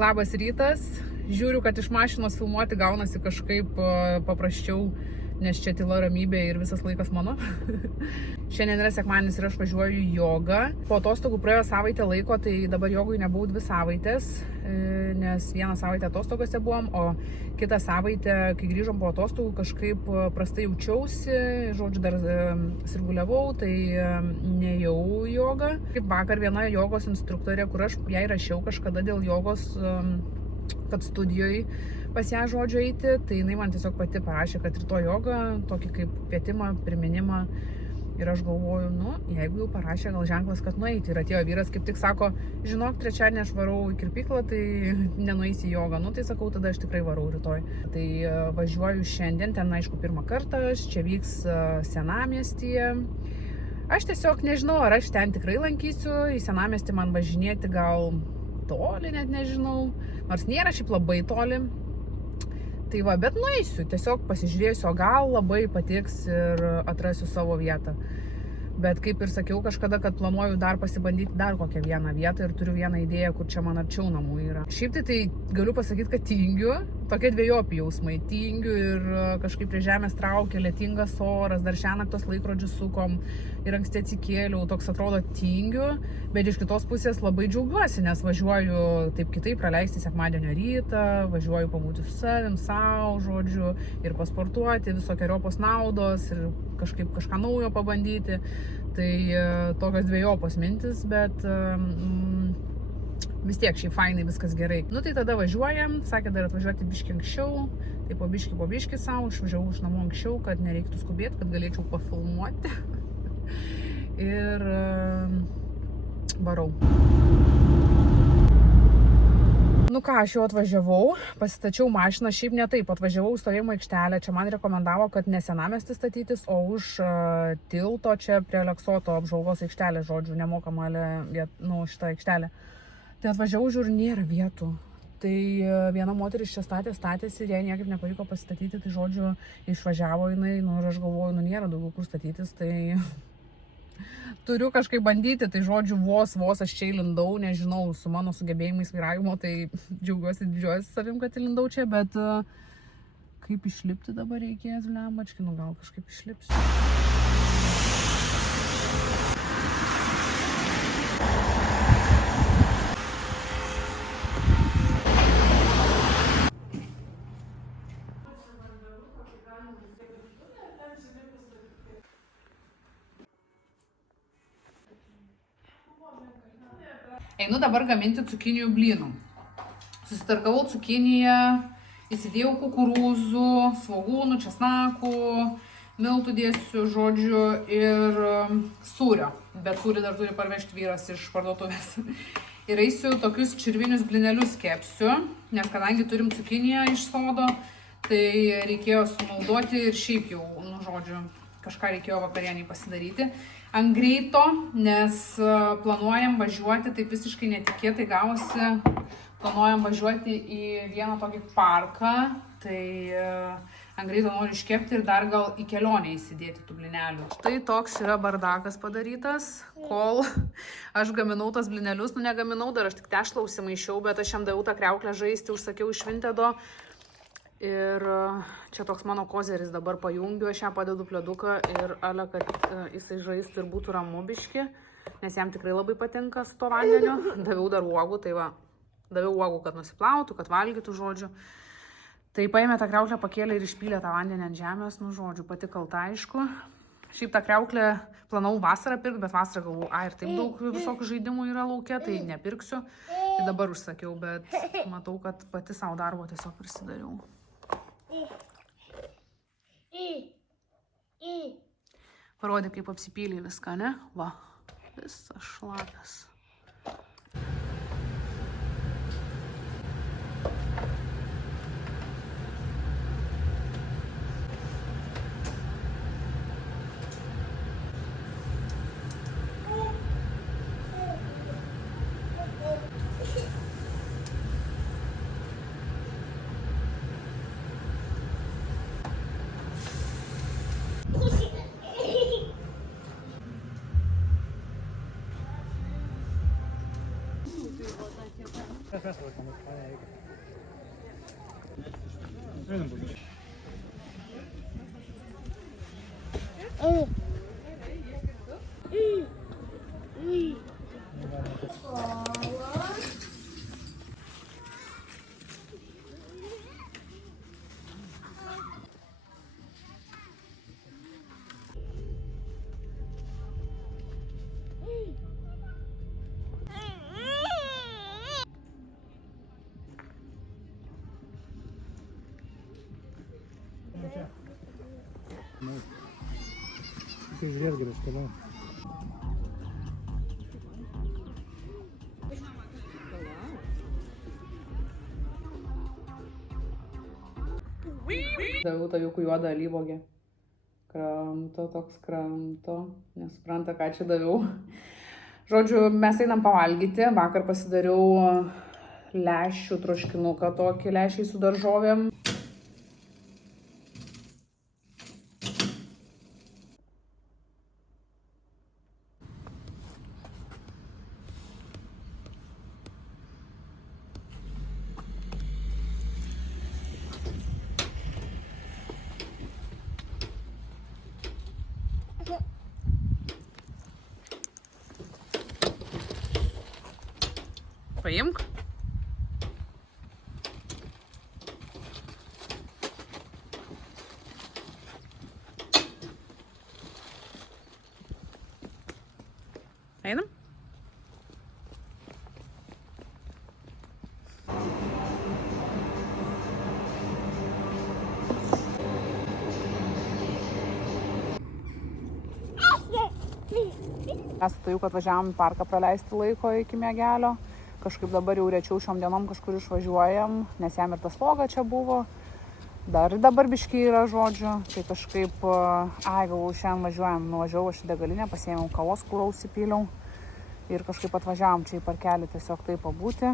Labas rytas. Žiūriu, kad iš mašinos filmuoti gaunasi kažkaip paprasčiau, nes čia tyla, ramybė ir visas laikas mano. Šiandien yra sekmadienis ir aš važiuoju į jogą. Po atostogų praėjo savaitę laiko, tai dabar jogui nebuvau 2 savaitės, nes vieną savaitę atostogose buvom, o kitą savaitę, kai grįžom po atostogų, kažkaip prastai jaučiausi, žodžiu, dar sirguliavau, tai neėjau į jogą. Kaip vakar viena jogos instruktorė, kur aš jai rašiau kažkada dėl jogos, kad studijoje pas ją žodžiu eiti, tai jinai man tiesiog pati parašė, kad rytoj joga, tokį kaip kvietimą, priminimą. Ir aš galvoju, jeigu jau parašė, gal ženklas, kad nueiti. Ir atėjo vyras, kaip tik sako, žinok, trečiadienį aš varau į kirpyklą, tai nenueisi į jogą. Tai sakau, tada aš tikrai varau rytoj. Tai važiuoju šiandien, ten aišku pirmą kartą, čia vyks Senamiestyje. Aš tiesiog nežinau, ar aš ten tikrai lankysiu, į Senamiestį man važinėti gal toli, net nežinau, nors nėra šiaip labai toli. Tai va, bet nueisiu, tiesiog pasižiūrėsiu, o gal labai patiks ir atrasiu savo vietą. Bet kaip ir sakiau kažkada, kad planuoju dar pasibandyti dar kokią vieną vietą ir turiu vieną idėją, kur čia man arčiau namų yra. Šiaip tai galiu pasakyti, kad tingiu, tokie dvejopi jausmai, tingiu ir kažkaip prie žemės traukia, lietingas oras, dar šiąnakt tos laikrodžius sukom ir anksti atsikėliau, toks atrodo tingiu, bet iš kitos pusės labai džiaugiuosi, nes važiuoju taip kitaip praleisti sekmadienio rytą, važiuoju pabūti su savim, savo, žodžiu, ir pasportuoti, visokiojopos naudos ir kažkaip kažką naujo pabandyti. Tai tokios dvejopos mintis, bet vis tiek šiaip fainai, viskas gerai. Tai tada važiuojam, sakė dar atvažiuoti biškį anksčiau, tai po biškį savo, išvažiavau iš namų anksčiau, kad nereiktų skubėti, kad galėčiau pafilmuoti. Ir varau. Aš jau atvažiavau, pasistačiau mašiną, šiaip ne taip, atvažiavau į stovėjimo aikštelę, čia man rekomendavo, kad ne Senamiestį statytis, o už tilto čia prie Aleksoto apžvalgos aikštelė, žodžiu, nemokama šitą aikštelę. Tai atvažiavau, žiūriu, nėra vietų. Tai viena moteris čia statėsi ir jai niekaip nepavyko pasistatyti, tai žodžiu, išvažiavo jinai, ir aš galvoju, nėra daugiau kur statytis, tai turiu kažkaip bandyti, tai žodžiu, vos aš čia įlindau, nežinau, su mano sugebėjimais vairavimo, tai didžiuojuosi savim, kad įlindau čia, bet kaip išlipti dabar reikės, lembački, gal kažkaip išlipsiu. Einu dabar gaminti cukinijų blynų. Susitarkavau cukiniją, įsidėjau kukurūzų, svogūnų, česnakų, miltų dėsiu, žodžiu, ir sūrio. Bet sūrį dar turi parvežti vyras iš parduotuvės. Ir eisiu tokius čirvinius blynelius kepsiu, nes kadangi turim cukiniją iš sodo, tai reikėjo sunaudoti ir šiaip jau, žodžiu, kažką reikėjo vakarieniai pasidaryti. Ant greito, nes planuojam važiuoti, taip visiškai netikėtai gavosi, planuojam važiuoti į vieną tokį parką, tai ant greito noriu iškepti ir dar gal į kelionę įsidėti tų blynelių. Štai toks yra bardakas padarytas, kol aš gaminau tas blynelius, negaminau, dar aš tik tešlą užsimaišiau, bet aš jam daviau tą kriauklę žaisti, užsakiau iš Vintedo. Ir čia toks mano kozeris, dabar pajungiu, aš ją padedu pleduką ir ale, kad jisai žaistų ir būtų ramu biški, nes jam tikrai labai patinka su to vandeniu. Daviau dar uogų, tai va, daviau uogų, kad nusiplautų, kad valgytų, žodžiu. Tai paėmė tą kriauklę, pakėlė ir išpylė tą vandenį ant žemės, žodžiu, pati kalta, aišku. Šiaip tą kriauklę planau vasarą pirkti, bet vasarą galvoju, ir taip daug visokių žaidimų yra lauke, tai nepirksiu. Tai dabar užsakiau, bet matau, kad pati savo darbo tiesiog prisidariau. Parodė, kaip apsipylė viską, ne? Va, visas šlakas. Tai žiūrėt gerai, toliau. Daviau taviukų juodą alyvuogę. Kramto, toks kramto. Nesupranta, ką čia daviau. Žodžiu, mes einam pavalgyti. Vakar pasidariau lęšių troškinuką, tokį lęšiai su daržovėm. Paimk. Einam. Mes su Tajuku atvažiavom į parką praleisti laiko iki miegelio. Kažkaip dabar jau rečiau šiom dienom kažkur išvažiuojam, nes jam ir tas sloga čia buvo. Dar dabar biškiai yra, žodžiu. Tai kažkaip, galvoju, šiandien važiuojam. Nuvažiavau aš į degalinę, pasiėmiau kavos, kurą užsipyliau. Ir kažkaip atvažiavom čia į parkelį tiesiog taip pabūti.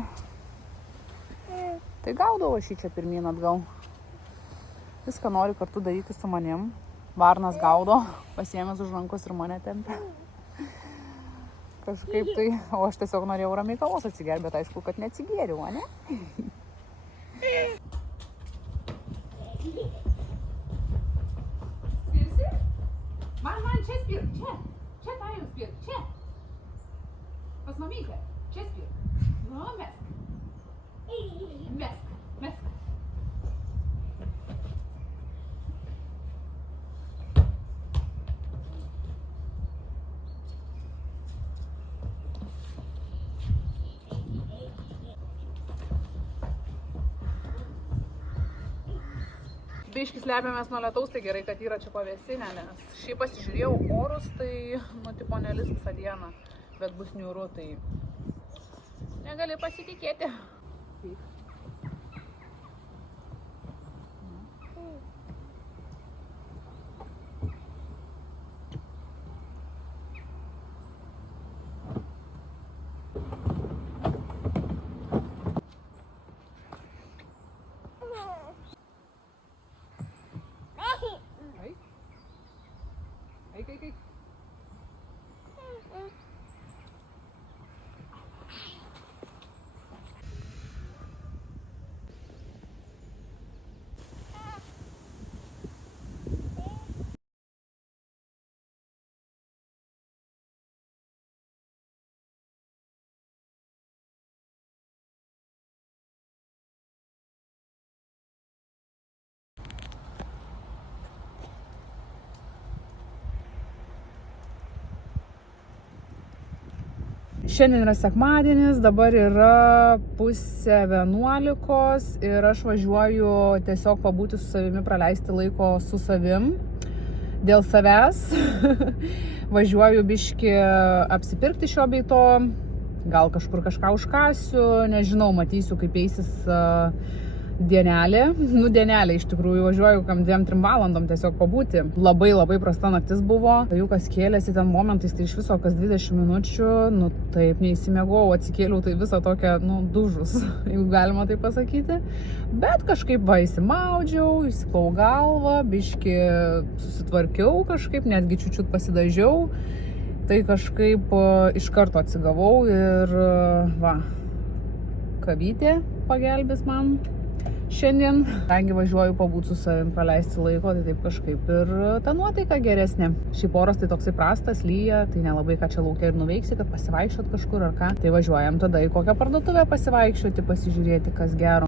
Tai gaudavau aš jį čia pirmyn atgal. Viską nori kartu daryti su manim. Varnas gaudo, pasiėmęs už rankos ir mane tempia. Kažkaip tai, o aš tiesiog norėjau ramiai kavos atsigerti, bet aišku, kad neatsigėriau, ane? Spirsi? Man, čia spirk, čia. Čia tą jau spirk, čia. Pas mamytę, čia spirk. Nu, mesk. Mesk. Biškis slepiamės nuo lietaus, tai gerai, kad yra čia pavėsinė, nes šiaip pasižiūrėjau orus, tai, tipo nelis visą dieną, bet bus niūru, tai negali pasitikėti. Eik. Šiandien yra sekmadienis, dabar yra 10:30 ir aš važiuoju tiesiog pabūti su savimi, praleisti laiko su savim. Dėl savęs važiuoju biški apsipirkti šio bei to, gal kažkur kažką užkasiu, nežinau, matysiu, kaip eisis dienelė. Dienelė iš tikrųjų, važiuoju kam 2-3 valandom tiesiog pabūti. Labai prasta naktis buvo. Tajukas kėlėsi ten momentais, tai iš viso kas 20 minučių, taip neįsimiegojau, atsikėliau tai visą tokią, dužus, jeigu galima tai pasakyti. Bet kažkaip įsimaudžiau, įsiplau galvą, biški susitvarkiau kažkaip, netgi čiučiut pasidažiau. Tai kažkaip iš karto atsigavau ir kavytė pagelbės man šiandien. Kadangi važiuoju pabūt su savim praleisti laiko, tai taip kažkaip ir ta nuotaika geresnė. Šiaip oras tai toksai prastas, lyja, tai nelabai ką čia laukia ir nuveiksi, kad pasivaikščiot kažkur ar ką. Tai važiuojam tada į kokią parduotuvę pasivaikščioti, pasižiūrėti, kas gero.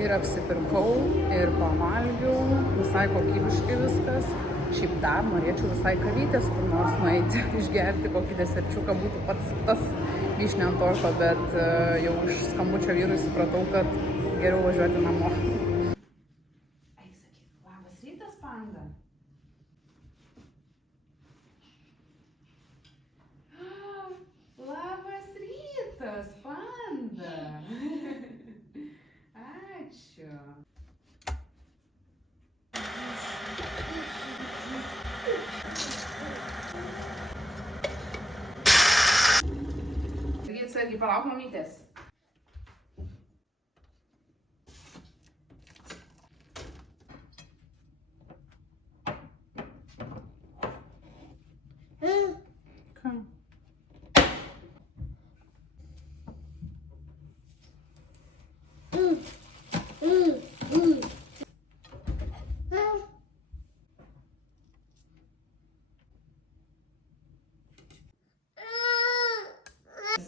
Ir apsipirkau, ir pavalgiau, visai kokybiškai viskas. Šiaip dar norėčiau visai kavytės kur nors nueiti, išgerti kokį deserčiuką, būtų pats tas vyšnia ant torto, bet jau iš skambučio vyrui supratau, kad geriau važiuoti namo. Eik sakyk, labas rytas, panda. Labas rytas, panda. Ačiū. Sargi, palauk mamytės. Ką?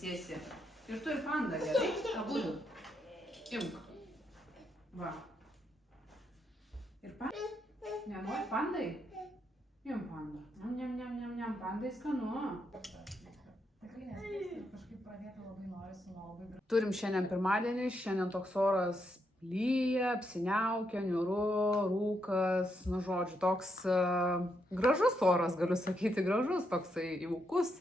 Sėsi. Ir tu ir panda, gerai? Abudu. Imk. Va. Ir panda. Nenori pandai? Imk panda. Niam, pandai skanu. Tikrai nes kažkaip pradėti labai norisi nuo labai gražu. Turim šiandien pirmadienį, šiandien toks oras lyja, apsiniaukia, niūru, rūkas, nu žodžiu, toks gražus oras, galiu sakyti, gražus, toksai jaukus.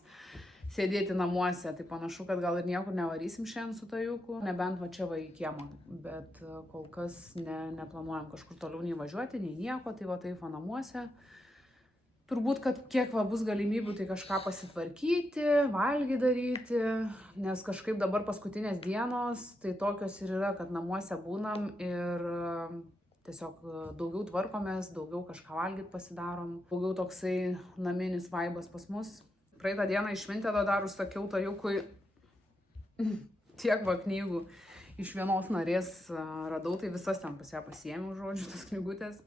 Sėdėti namuose, tai panašu, kad gal ir niekur nevarysim šiandien su tajuku, nebent va čia va į kiemą, bet kol kas neplanuojam kažkur toliau nei važiuoti, nei nieko, tai va taip va namuose. Turbūt, kad kiek va bus galimybių, tai kažką pasitvarkyti, valgį daryti, nes kažkaip dabar paskutinės dienos, tai tokios ir yra, kad namuose būnam ir tiesiog daugiau tvarkomės, daugiau kažką valgyti pasidarom, daugiau toksai naminis vaibas pas mus. Praeitą dieną iš Vintedo dar užsakiau tajukui tiek va knygų iš vienos narės radau, tai visas ten pas ją pasiėmiau, žodžiu, tas knygutės.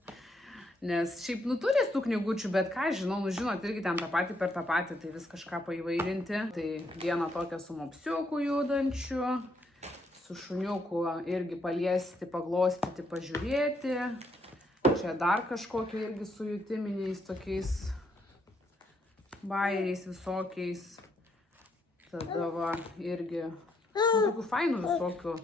Nes šiaip, nu, turės tų knygučių, bet ką žinau, nu, žinot, irgi ten tą patį per tą patį, tai vis kažką paįvairinti. Tai vieną tokią su mopsiuku judančiu, su šuniuku irgi paliesti, paglostyti, pažiūrėti. Čia dar kažkokie irgi su jutiminiais tokiais bairiais visokiais, tada va irgi tokių fainų visokių,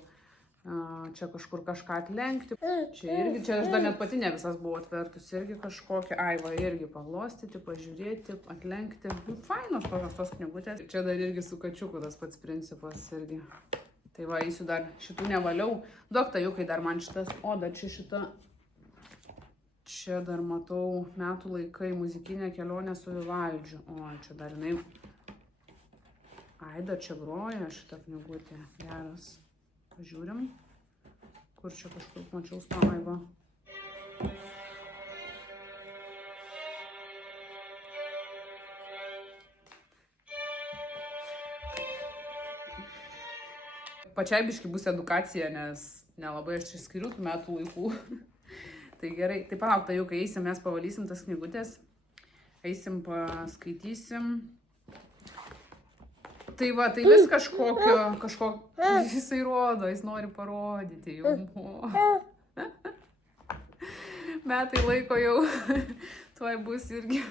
čia kažkur kažką atlenkti, čia irgi, čia aš dar net pati ne visas buvau atvertus, irgi kažkokią, ai va irgi paglostyti, pažiūrėti, atlenkti, fainos tokios tos knygutės, čia dar irgi su kačiuku tas pats principas irgi, tai va eisiu dar šitų nevaliau, duok tajukai dar man šitas, o dar čia šita. Čia dar matau metų laikai muzikinė kelionė su Vivaldžiu. O, čia dar jinai. Ai, dar čia groja šitą knygutę. Geras. Pažiūrim. Kur čia kažkur mačiau spamaivą. Pačiai biški bus edukacija, nes nelabai aš čia skiriu tų metų laikų. Tai gerai, tai palauk, tai jau kai eisim, mes pavalysim tas knygutės, eisim, paskaitysim. Tai va, tai vis kažkokio, jisai rodo, jis nori parodyti jau. Metai laiko jau, tuoj bus irgi.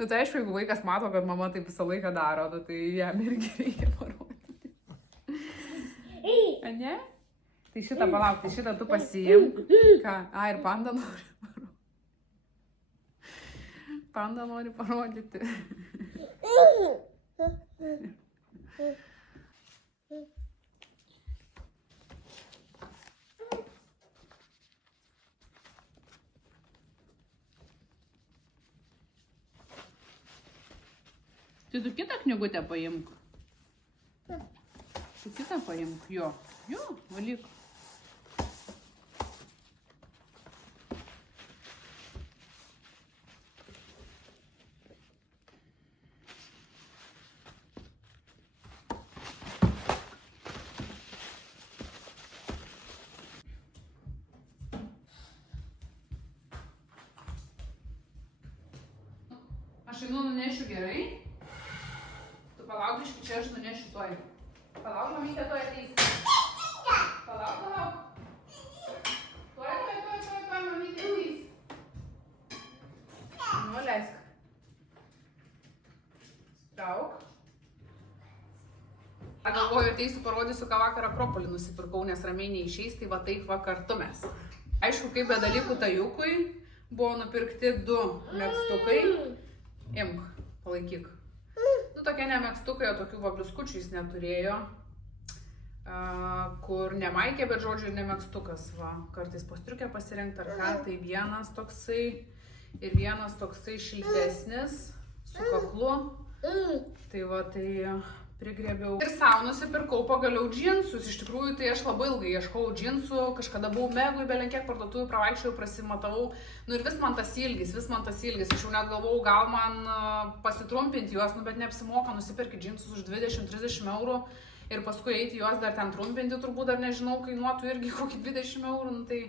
Nu tai aišku, jeigu vaikas mato, kad mama taip visą laiką daro, tai jam irgi reikia parodyti. A ne? Tai šitą palauk, tai šitą tu pasiimk. Ką? A, ir panda nori parodyti. Panda nori parodyti. Tai tu kitą knygutę paimk. Tu kitą paimk. Jo, valyk. Aš einu nunešiu gerai. Tu palauk, biškį, čia aš nunešiu toj. Palauk, mamytė, toj ateis. Palauk. Toj, mamytė ateis. Nu, leisk. Trauk. Galvoju, ateisiu, parodysiu, ką vakar Akropolį nusipirkau, nes ramiai neišeis, tai va taip va kartu mes. Aišku, kaip be dalykų tajukui, buvo nupirkti 2 megztukai. Imk, palaikyk. Nu, tokie ne megztukai, o tokių va bliuskučių jis neturėjo. Kur ne maikė, bet žodžiu ir ne megztukas. Va, kartais po striukę pasirengti ar ką, tai vienas toksai ir vienas toksai šiltesnis su kaklu. Tai va, tai prigrėbiau. Ir savo nusipirkau pagaliau džinsus. Iš tikrųjų, tai aš labai ilgai ieškau džinsų. Kažkada buvau Megui, belenkiek parduotuvų, pravaikščiau, prasimatavau. Nu ir vis man tas ilgis. Aš jau net galvojau, gal man pasitrumpinti juos, nu bet neapsimoka nusipirkti džinsus už 20-30 eurų. Ir paskui eiti juos dar ten trumpinti, turbūt dar nežinau, kainuotų irgi kokį 20 eurų. Nu tai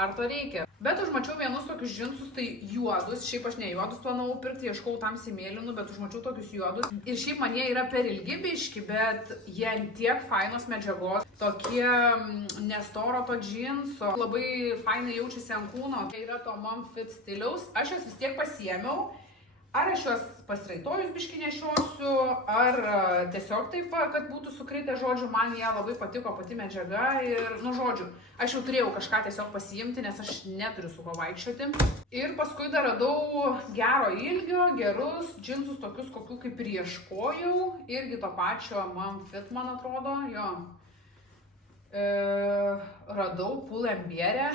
ar to reikia? Bet užmačiau vienus tokius džinsus, tai juodus, šiaip aš ne juodus planavau pirkti, ieškau tamsiai mėlynų, bet užmačiau tokius juodus. Ir šiaip man jie yra per ilgi biški, bet jie ant tiek fainos medžiagos, tokie nestoro to džinso, labai fainai jaučiasi ant kūno. Tai yra to Mom Fit stiliaus, aš jas vis tiek pasiėmiau. Ar aš juos pasiraitojus biškį nešiosiu, ar tiesiog taip, kad būtų sukritę, žodžiu, man jie labai patiko pati medžiaga ir, nu, žodžiu, aš jau turėjau kažką tiesiog pasiimti, nes aš neturiu su ko vaikščioti. Ir paskui dar radau gero ilgio, gerus džinsus, tokius, kokių kaip ir ieškojau, irgi to pačio Mom Fit, man atrodo, jo. Radau Pull&Bear,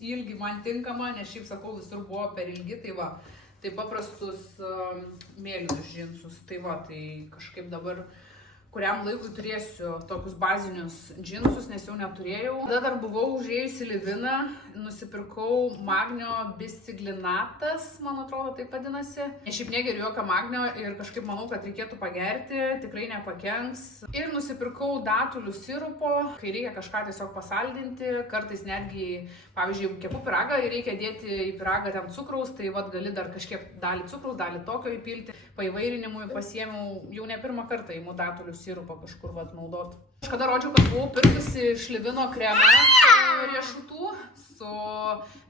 ilgi man tinkama, nes šiaip sakau, visur buvo per ilgi, tai va. Tai paprastus mėlynus džinsus. Tai va, tai kažkaip dabar kuriam laikui turėsiu tokius bazinius džinsus, nes jau neturėjau. Tada dar buvau užėjusi Liviną, nusipirkau magnio bisiglinatas, man atrodo taip vadinasi. Aš šiaip negeriu jokio magnio ir kažkaip manau, kad reikėtų pagerti, tikrai nepakenks. Ir nusipirkau datulių sirupo, kai reikia kažką tiesiog pasaldinti, kartais netgi, pavyzdžiui, kepu pyragą ir reikia dėti į pyragą ten cukraus, tai vat gali dar kažkiek dalį cukraus, dalį tokio įpilti. Paįvairinimui pasiėmiau jau ne pirmą kartą įimu datulių sirupą kažkur vat naudot. Kažkada rodžiau, kad buvau pirkusi iš Livino kremą riešutų su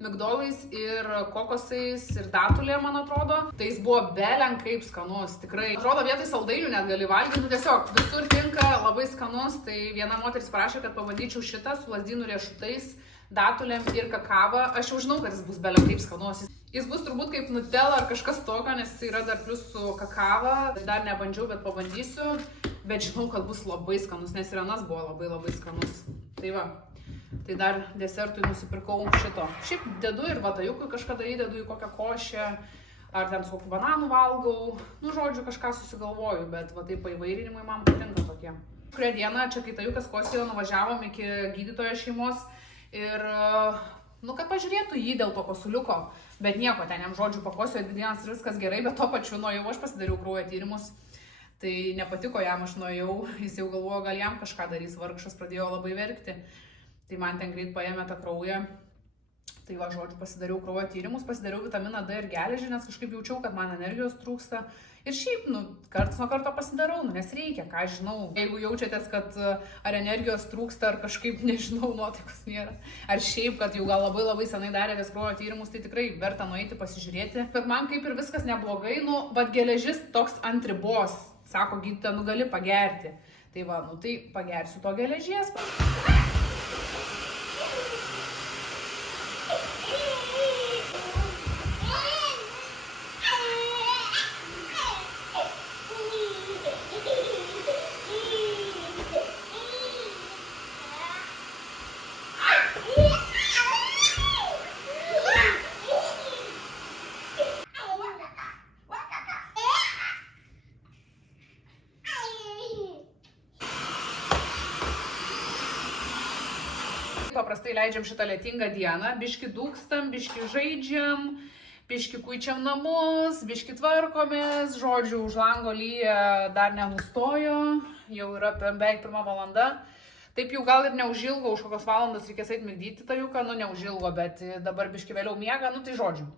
migdolais ir kokosais ir datulė, man atrodo. Tai jis buvo belenkaip skanus, tikrai. Atrodo, vietoj saldainių net gali valgyti, tiesiog visur tinka, labai skanus. Tai viena moteris prašė, kad pabandyčiau šitą su lazdynų riešutais, datulėm ir kakava. Aš jau žinau, kad jis bus belenkaip skanus. Jis bus turbūt kaip Nutella ar kažkas tokio, nes jis yra dar plus su kakava. Dar nebandžiau, bet pabandysiu. Bet žinau, kad bus labai skanus, nes ir anas buvo labai skanus. Tai va, tai dar desertui nusipirkau šito. Šiaip dedu ir vatajukui kažkada įdedu į kokią košę, ar ten su kokiu bananu valgau. Nu, žodžiu, kažką susigalvoju, bet va taip paįvairinimai man patinka tokie. Kurią dieną čia, kai tajukas kosėjo, nuvažiavom iki gydytojo šeimos ir, nu, kad pažiūrėtų jį dėl to kosuliuko. Bet nieko, ten jam žodžiu pakosėjo 2 dienas ir viskas gerai, bet to pačiu nuėjau, aš pasidariau kraujo tyrimus. Tai nepatiko jam, aš nuėjau, jis jau galvojo, gal jam kažką darys, vargšas pradėjo labai verkti. Tai man ten greit paėmė tą kraują. Tai va, žodžiu, pasidariau kraujo tyrimus, pasidariau vitaminą D ir geležį, nes kažkaip jaučiau, kad man energijos trūksta. Ir šiaip, nu, karts nuo karto pasidarau, nu, nes reikia, ką aš žinau. Jeigu jaučiatės, kad ar energijos trūksta, ar kažkaip, nežinau, nuotaikos nėra. Ar šiaip, kad jau gal labai senai darėtės kraujo tyrimus, tai tikrai verta nueiti pasižiūrėti. Bet man kaip ir viskas neblogai, nu, vat geležis toks ant ribos. Sako, gydytoja, nu gali pagerti. Tai va, nu tai pagersiu to geležies. paprastai leidžiam šitą lietingą dieną, biški dūkstam, biški žaidžiam, biški kuičiam namus, biški tvarkomės, žodžiu, už lango lyja dar nenustojo, jau yra beveik 1 valanda. Taip jau gal ir neužilgo, už kokios valandos reikės eit migdyti tajuką, nu neužilgo, bet dabar biški vėliau miega, nu tai žodžiu.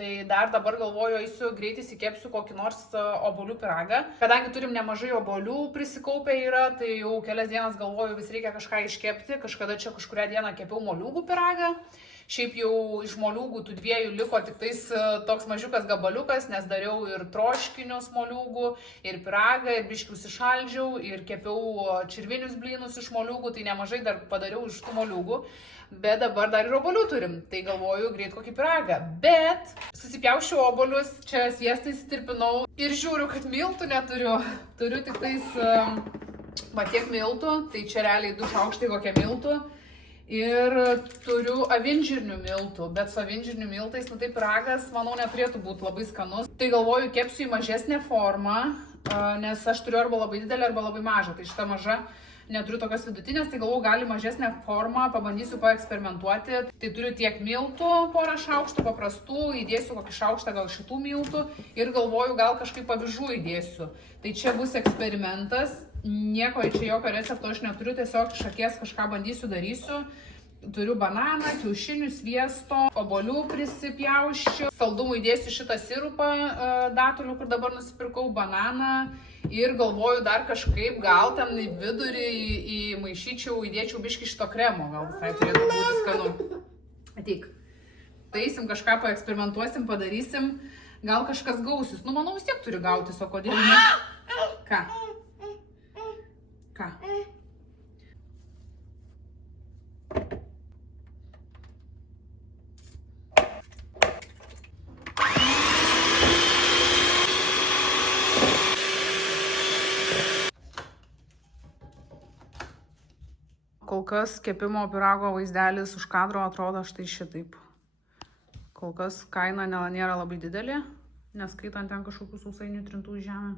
Tai dar dabar galvoju, eisiu greitai įsikepsiu kokį nors obuolių pyragą. Kadangi turim nemažai obuolių prisikaupę yra, tai jau kelias dienas galvoju, vis reikia kažką iškepti. Kažkada čia kažkurią dieną kepiau moliūgų pyragą. Šiaip jau iš moliūgų tų 2 liko tik tais toks mažiukas gabaliukas, nes dariau ir troškinius moliūgų, ir pyragą, ir biškių užsišaldžiau, ir kepiau čirvinius blynus iš moliūgų, tai nemažai dar padariau iš tų moliūgų. Bet dabar dar ir obuolių turim, tai galvoju greit kokį pyragą. Bet susipjaušiau obuolius, čia sviestais tirpinau ir žiūriu, kad miltų neturiu. Turiu tik tais va tiek miltų, tai čia realiai 2 šaukštai kokie miltų. Ir turiu avinžirnių miltų, bet su avinžirnių miltais, nu tai pyragas, manau, neturėtų būti labai skanus. Tai galvoju, kepsiu į mažesnę formą, nes aš turiu arba labai didelę, arba labai mažą. Tai šita maža neturiu tokios vidutinės, tai galvoju, gali mažesnę formą, pabandysiu paeksperimentuoti. Tai turiu tiek miltų, 1 šaukštų paprastų, įdėsiu kokį šaukštą gal šitų miltų ir galvoju, gal kažkaip avižų įdėsiu. Tai čia bus eksperimentas. Nieko čia jokio recepto aš neturiu, tiesiog iš akies kažką bandysiu, darysiu. Turiu bananą, kiaušinių, sviesto, obuolių prisipjauščiu. Saldumų įdėsiu šitą sirupą datulių, kur dabar nusipirkau, bananą. Ir galvoju dar kažkaip, gal ten į vidurį įmaišyčiau, įdėčiau biškį šito kremo, gal visai turėtų būti skanu. Ateik. Taisim kažką, paeksperimentuosim, padarysim. Gal kažkas gausis. Nu, manau, vis tiek turi gautis, o kodėl ne? Ką? Ką? Kol kas kepimo pyrago vaizdelis už kadro atrodo štai šitaip. Kol kas kaina nėra labai didelė, neskaitant ten kažkokių sausainių trintų į žemę.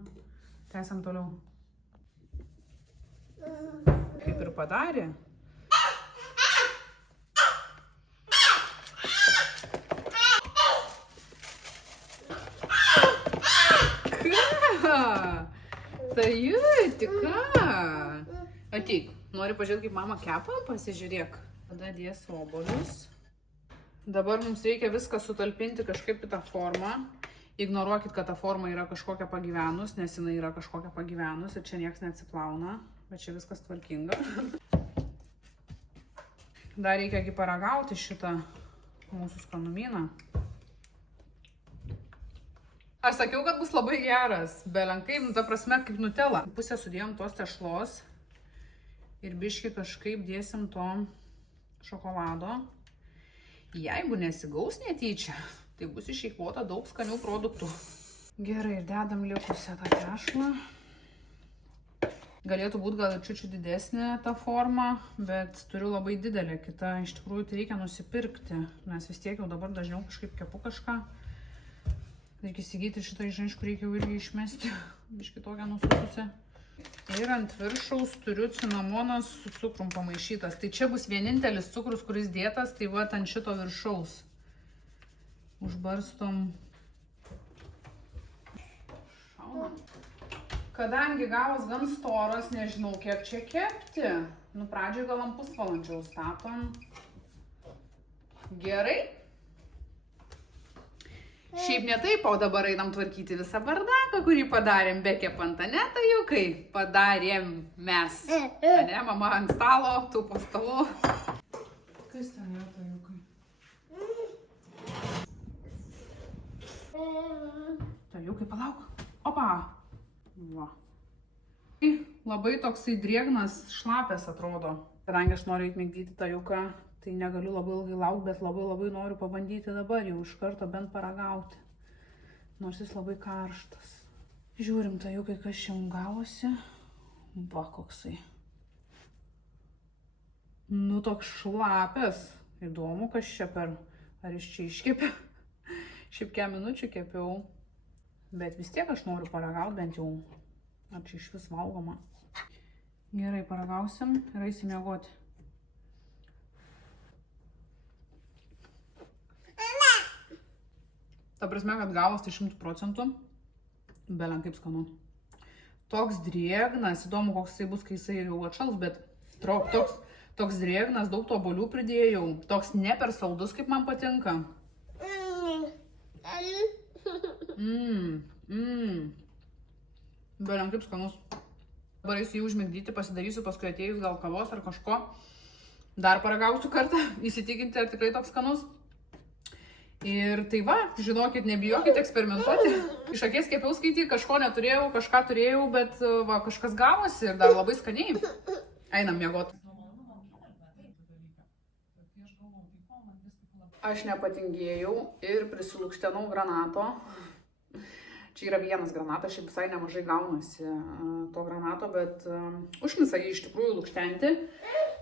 Tęsiam toliau. Kaip ir padarė. Ką? Tajuti, ką? Ateik, nori pažiūrėti, kaip mama kepa? Pasižiūrėk. Tada dėsiu obuolius. Dabar mums reikia viską sutalpinti kažkaip į tą formą. Ignoruokit, kad ta forma yra kažkokia pagyvenus, nes jinai yra kažkokia pagyvenus ir čia nieks neatsiplauna. Bet čia viskas tvarkinga. Dar reikia paragauti šitą mūsų skanumyną. Aš sakiau, kad bus labai geras. Belenkai, nu ta prasme, kaip nutela. Pusę sudėjom tos tešlos. Ir biškį kažkaip dėsim to šokolado. Jeigu nesigaus netyčia, tai bus išeikvota daug skanių produktų. Gerai, dedam likusią tą tešlą. Galėtų būti gal ir čiučiu didesnė ta forma, bet turiu labai didelę kitą. Iš tikrųjų, tai reikia nusipirkti, nes vis tiek jau dabar dažniau kažkaip kepu kažką. Reikia įsigyti šitą iš aišku, reikia jau irgi išmesti. Biškį tokią nusususią. Ir ant viršaus turiu cinamonas su cukrum pamaišytas. Tai čia bus vienintelis cukrus, kuris dėtas, tai va ant šito viršaus. Užbarstom. Šaunam. Kadangi gavos gan storos, nežinau kiek čia kepti. Nu, pradžioj gal ant pusvalandžio statom. Gerai. Šiaip ne taip, o dabar einam tvarkyti visą bardaką, kurį padarėm be kepant, ane, tajukai? Padarėm mes. Ane, mama ant stalo, tu po stalu. Kas ten yra, tajukai? Tajukai, palauk. Opa. Va. Labai toksai drėgnas, šlapės atrodo. Kadangi aš noriu įmigdyti tajuką, tai negaliu labai ilgai laukti, bet labai noriu pabandyti dabar jau iš karto bent paragauti. Nors jis labai karštas. Žiūrim tajukai, kas čia gavosi. Va, koksai. Nu, toks šlapės. Įdomu, kas čia per... Ar iš čia iškepė? Šiaip kiek minučių kepiau. Bet vis tiek aš noriu paragauti bent jau. Ar čia iš vis valgoma. Gerai, paragausim ir eisim miegoti. Ta prasme, kad gavos tai 100%. Belen kaip skanu. Toks drėgnas, įdomu, koks jisai bus, kai jisai jau atšals, bet toks drėgnas, daug to obuolių pridėjau. Toks ne per saldus, kaip man patinka. Belen kaip skanus. Dabar eisiu jį užmigdyti, pasidarysiu paskui atėjus gal kavos ar kažko. Dar paragausiu kartą, įsitikinti, ar tikrai toks skanus. Ir tai va, žinokit, nebijokit eksperimentuoti. Iš akies kepiau skaityti, kažko neturėjau, kažką turėjau, bet va, kažkas gavosi ir dar labai skaniai. Einam miegoti. Aš nepatingėjau ir prisilukštenau granato. Čia yra vienas granatas, šiaip visai nemažai gaunasi to granato, bet užknisa jį iš tikrųjų lukštenti.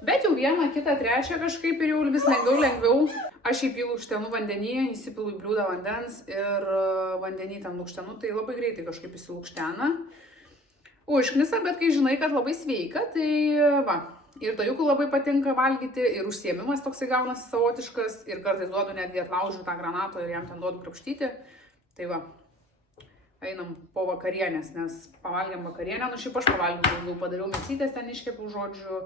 Bet jau vieną, kitą, trečią kažkaip ir jau vis lengviau. Aš jį lukštenu vandenį, įsipilu į bliūdą vandens ir vandenį ten lukštenu, tai labai greitai kažkaip įsilukštena. Užknisa, bet kai žinai, kad labai sveika, tai va. Ir tojukų labai patinka valgyti, ir užsiėmimas toksai gaunasi savotiškas, ir kartais duodu netgi atlaužiu tą granato ir jam ten duodu krapštyti. Tai va. Einam po vakarienės, nes pavalgiam vakarienę, nu šiaip aš pavalgiau, padariau mėsytės, ten iškepiau, žodžiu,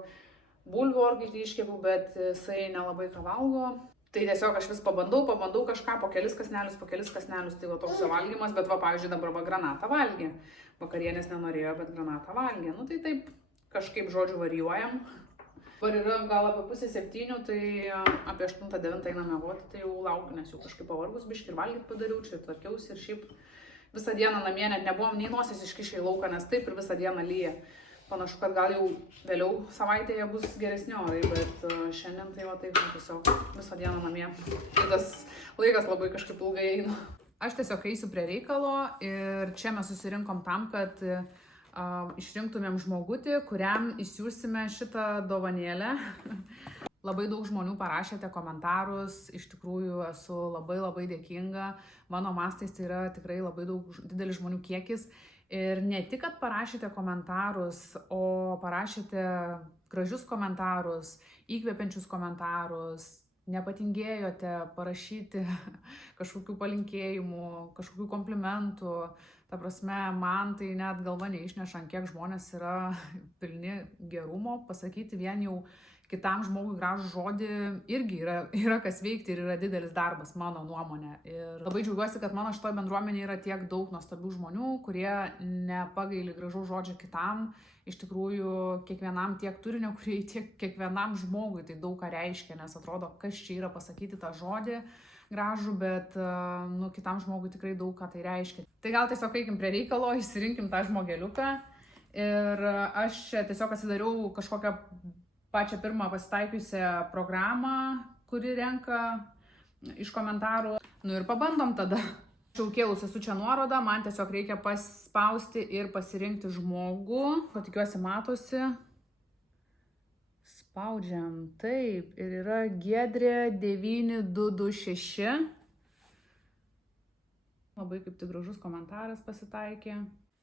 bulvių orkaitį iškepiau, bet jisai nelabai ką valgo. Tai tiesiog aš vis pabandau kažką, po kelis kasnelius, tai va toks valgymas, bet va, pavyzdžiui, dabar va granatą valgė. Vakarienės nenorėjo, bet granatą valgė. Nu tai taip kažkaip, žodžiu, varijuojam. Dabar yra gal apie 6:30, tai apie 8-9 einam miegoti, tai jau laukiu, nes jau kažkaip pavargus biškį ir valgyti padariau, čia tvarkiausi ir šiaip visą dieną namie net nebuvom nei nosies iškišę į lauką, nes taip ir visą dieną lyja. Panašu, kad gal jau vėliau savaitėje bus geresni orai, bet šiandien tai va taip tiesiog visą dieną namie. Ir tas laikas labai kažkaip ilgai eina. Aš tiesiog eisiu prie reikalo ir čia mes susirinkom tam, kad išrinktumėm žmogutį, kuriam įsiūsime šitą dovanėlę. Labai daug žmonių parašėte komentarus, iš tikrųjų esu labai dėkinga. Mano mastais tai yra tikrai labai didelis žmonių kiekis. Ir ne tik, kad parašėte komentarus, o parašėte gražius komentarus, įkvepiančius komentarus, nepatingėjote parašyti kažkokių palinkėjimų, kažkokių komplimentų. Ta prasme, man tai net galva neišneša, kiek žmonės yra pilni gerumo, pasakyti vien jau kitam žmogui gražų žodį irgi yra kas veikti ir yra didelis darbas, mano nuomonė. Ir labai džiaugiuosi, kad mano šitoje bendruomenėje yra tiek daug nuostabių žmonių, kurie nepagaili gražaus žodžio kitam. Iš tikrųjų, kiekvienam tiek turinio, kurie tiek kiekvienam žmogui tai daug ką reiškia, nes atrodo, kas čia yra pasakyti tą žodį gražų, bet nu, kitam žmogui tikrai daug ką tai reiškia. Tai gal tiesiog eikim prie reikalo, išsirinkim tą žmogeliuką. Ir aš tiesiog atsidariau kažkokią pačią pirmą pasitaikiusią programą, kuri renka iš komentarų. Nu ir pabandom tada. Aš jau kėlus esu čia nuorodą, man tiesiog reikia paspausti ir pasirinkti žmogų. Ko tikiuosi matosi. Spaudžiam, taip, ir yra Giedrė 9226. Labai kaip tik gražus komentaras pasitaikė.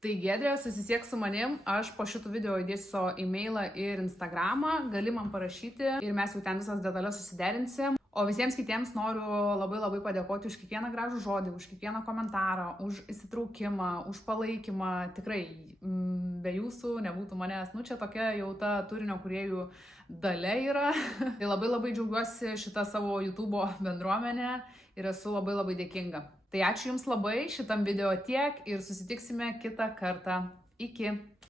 Tai Giedrė, susisiek su manim, aš po šitų video įdėsiu savo e-mailą ir Instagramą, gali man parašyti ir mes jau ten visas detalės susiderinsim. O visiems kitiems noriu labai padėkoti už kiekvieną gražų žodį, už kiekvieną komentarą, už įsitraukimą, už palaikymą. Tikrai be jūsų nebūtų manęs. Nu čia tokia jau ta turinio kūrėjų dalia yra. Tai labai džiaugiuosi šitą savo YouTube bendruomenę ir esu labai dėkinga. Tai ačiū Jums labai, šitam video tiek ir susitiksime kitą kartą. Iki.